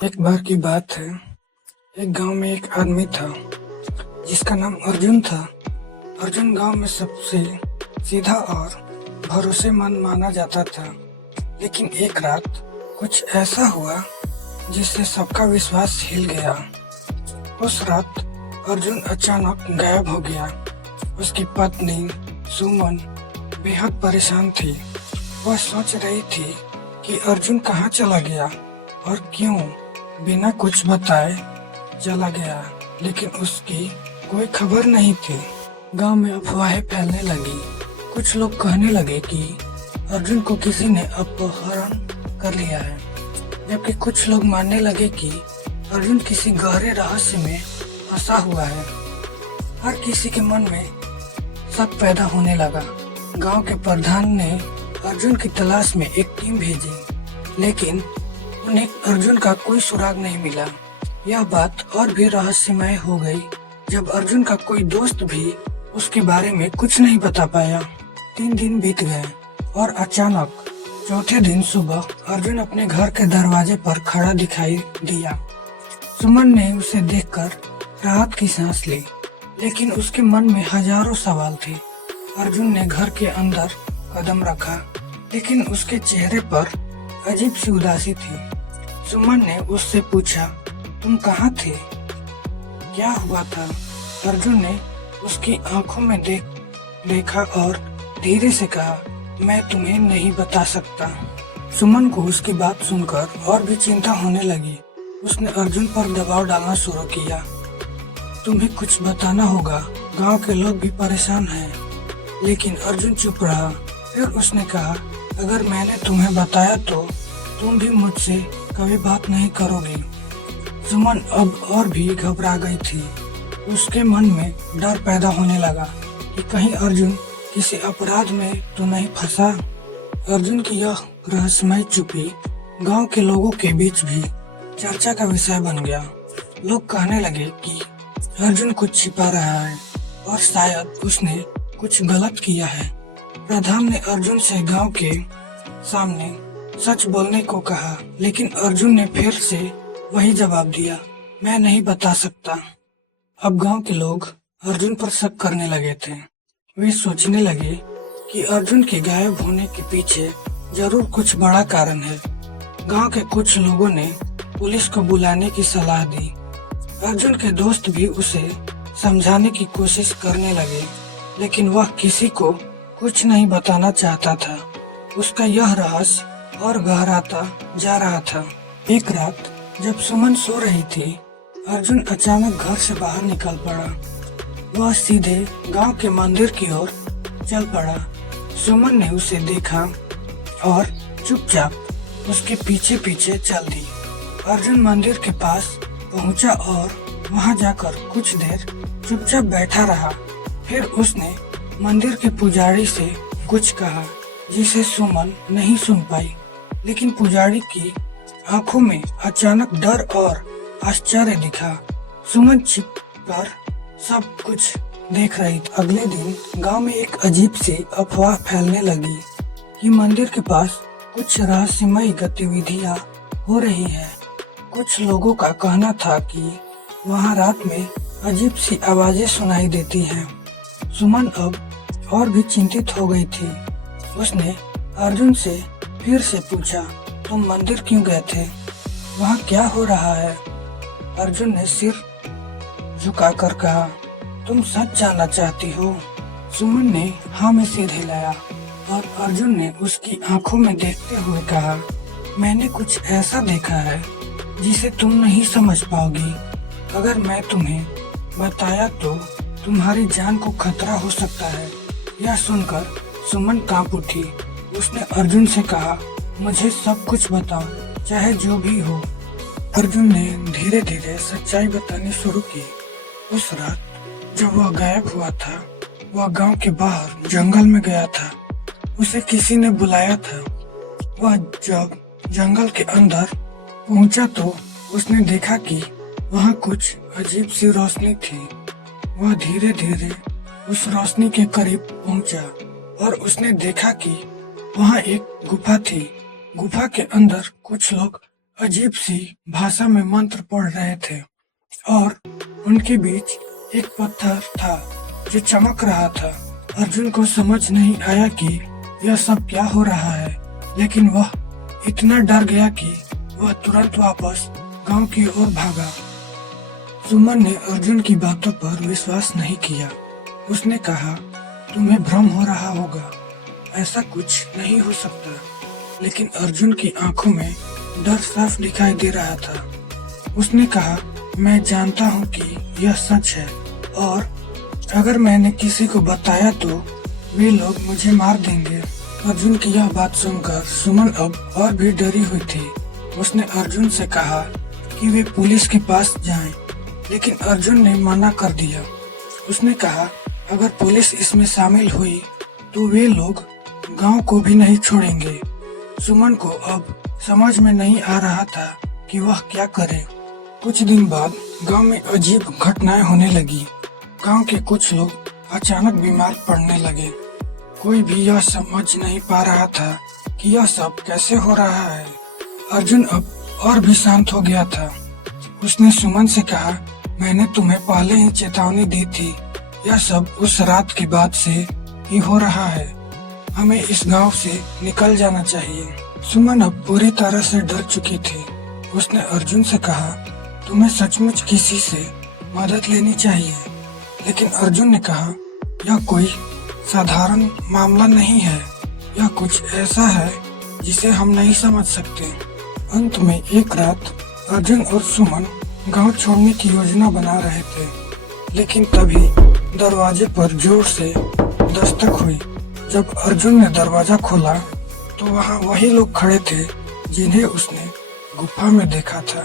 एक बार की बात है। एक गांव में एक आदमी था जिसका नाम अर्जुन था। अर्जुन गांव में सबसे सीधा और भरोसेमंद माना जाता था। लेकिन एक रात कुछ ऐसा हुआ जिससे सबका विश्वास हिल गया। उस रात अर्जुन अचानक गायब हो गया। उसकी पत्नी सुमन बेहद परेशान थी। वह सोच रही थी कि अर्जुन कहाँ चला गया और क्यों बिना कुछ बताए चला गया, लेकिन उसकी कोई खबर नहीं थी। गांव में अफवाहें फैलने लगी। कुछ लोग कहने लगे कि अर्जुन को किसी ने अपहरण कर लिया है, जबकि कुछ लोग मानने लगे कि अर्जुन किसी गहरे रहस्य में फंसा हुआ है। हर किसी के मन में शक पैदा होने लगा। गांव के प्रधान ने अर्जुन की तलाश में एक टीम भेजी, लेकिन उन्हें अर्जुन का कोई सुराग नहीं मिला। यह बात और भी रहस्यमय हो गई जब अर्जुन का कोई दोस्त भी उसके बारे में कुछ नहीं बता पाया। 3 दिन बीत गए और अचानक चौथे दिन सुबह अर्जुन अपने घर के दरवाजे पर खड़ा दिखाई दिया। सुमन ने उसे देखकर राहत की सांस ली, लेकिन उसके मन में हजारों सवाल थे। अर्जुन ने घर के अंदर कदम रखा, लेकिन उसके चेहरे पर अजीब सी उदासी थी। सुमन ने उससे पूछा, तुम कहाँ थे? क्या हुआ था? अर्जुन ने उसकी आंखों में देखा और धीरे से कहा, मैं तुम्हें नहीं बता सकता। सुमन को उसकी बात सुनकर और भी चिंता होने लगी। उसने अर्जुन पर दबाव डालना शुरू किया, तुम्हें कुछ बताना होगा, गांव के लोग भी परेशान हैं। लेकिन अर्जुन चुप रहा। फिर उसने कहा, अगर मैंने तुम्हें बताया तो तुम भी मुझसे कभी बात नहीं करोगी। सुमन अब और भी घबरा गई थी। उसके मन में डर पैदा होने लगा कि कहीं अर्जुन किसी अपराध में तो नहीं फंसा। अर्जुन की यह रहस्यमय चुप्पी गांव के लोगों के बीच भी चर्चा का विषय बन गया। लोग कहने लगे कि अर्जुन कुछ छिपा रहा है और शायद उसने कुछ गलत किया है। प्रधान ने अर्जुन से गांव के सामने सच बोलने को कहा, लेकिन अर्जुन ने फिर से वही जवाब दिया, मैं नहीं बता सकता। अब गांव के लोग अर्जुन पर शक करने लगे थे। वे सोचने लगे कि अर्जुन के गायब होने के पीछे जरूर कुछ बड़ा कारण है। गांव के कुछ लोगों ने पुलिस को बुलाने की सलाह दी। अर्जुन के दोस्त भी उसे समझाने की कोशिश करने लगे, लेकिन वह किसी को कुछ नहीं बताना चाहता था। उसका यह रहस्य और गहराता जा रहा था। एक रात जब सुमन सो रही थी, अर्जुन अचानक घर से बाहर निकल पड़ा। वह सीधे गांव के मंदिर की ओर चल पड़ा। सुमन ने उसे देखा और चुपचाप उसके पीछे पीछे चल दी। अर्जुन मंदिर के पास पहुंचा और वहां जाकर कुछ देर चुपचाप बैठा रहा। फिर उसने मंदिर के पुजारी से कुछ कहा, जिसे सुमन नहीं सुन पाई, लेकिन पुजारी की आंखों में अचानक डर और आश्चर्य दिखा। सुमन छिप कर सब कुछ देख रही थी। अगले दिन गांव में एक अजीब सी अफवाह फैलने लगी कि मंदिर के पास कुछ रहस्यमय गतिविधियां हो रही है। कुछ लोगों का कहना था कि वहां रात में अजीब सी आवाजें सुनाई देती हैं। सुमन अब और भी चिंतित हो गई थी। उसने अर्जुन से फिर से पूछा, तुम मंदिर क्यों गए थे? वहाँ क्या हो रहा है? अर्जुन ने सिर झुकाकर कहा, तुम सच जानना चाहती हो? सुमन ने हाँ में सिर हिलाया और अर्जुन ने उसकी आंखों में देखते हुए कहा, मैंने कुछ ऐसा देखा है जिसे तुम नहीं समझ पाओगी। अगर मैं तुम्हें बताया तो तुम्हारी जान को खतरा हो सकता है। यह सुनकर सुमन कांप उठी। उसने अर्जुन से कहा, मुझे सब कुछ बताओ, चाहे जो भी हो। अर्जुन ने धीरे धीरे सच्चाई बतानी शुरू की। उस रात जब वह गायब हुआ था, वह गांव के बाहर जंगल में गया था। उसे किसी ने बुलाया था। वह जब जंगल के अंदर पहुंचा तो उसने देखा कि वहां कुछ अजीब सी रोशनी थी। वह धीरे धीरे उस रोशनी के करीब पहुंचा और उसने देखा कि वहां एक गुफा थी। गुफा के अंदर कुछ लोग अजीब सी भाषा में मंत्र पढ़ रहे थे और उनके बीच एक पत्थर था जो चमक रहा था। अर्जुन को समझ नहीं आया कि यह सब क्या हो रहा है, लेकिन वह इतना डर गया कि वह तुरंत वापस गांव की ओर भागा। सुमन ने अर्जुन की बातों पर विश्वास नहीं किया। उसने कहा, तुम्हें भ्रम हो रहा होगा, ऐसा कुछ नहीं हो सकता। लेकिन अर्जुन की आंखों में डर साफ दिखाई दे रहा था। उसने कहा, मैं जानता हूँ कि यह सच है और अगर मैंने किसी को बताया तो वे लोग मुझे मार देंगे। अर्जुन की यह बात सुनकर सुमन अब और भी डरी हुई थी। उसने अर्जुन से कहा कि वे पुलिस के पास जाएं, लेकिन अर्जुन ने मना कर दिया। उसने कहा, अगर पुलिस इसमें शामिल हुई तो वे लोग गांव को भी नहीं छोड़ेंगे। सुमन को अब समझ में नहीं आ रहा था कि वह क्या करे। कुछ दिन बाद गांव में अजीब घटनाएं होने लगी। गांव के कुछ लोग अचानक बीमार पड़ने लगे। कोई भी यह समझ नहीं पा रहा था कि यह सब कैसे हो रहा है। अर्जुन अब और भी शांत हो गया था। उसने सुमन से कहा, मैंने तुम्हें पहले ही चेतावनी दी थी, यह सब उस रात के बाद से ही हो रहा है। हमें इस गांव से निकल जाना चाहिए। सुमन अब पूरी तरह से डर चुकी थी। उसने अर्जुन से कहा, तुम्हें सचमुच किसी से मदद लेनी चाहिए। लेकिन अर्जुन ने कहा, यह कोई साधारण मामला नहीं है, यह कुछ ऐसा है जिसे हम नहीं समझ सकते। अंत में एक रात अर्जुन और सुमन गांव छोड़ने की योजना बना रहे थे, लेकिन तभी दरवाजे पर जोर से दस्तक हुई। जब अर्जुन ने दरवाजा खोला तो वहां वही लोग खड़े थे जिन्हें उसने गुफा में देखा था।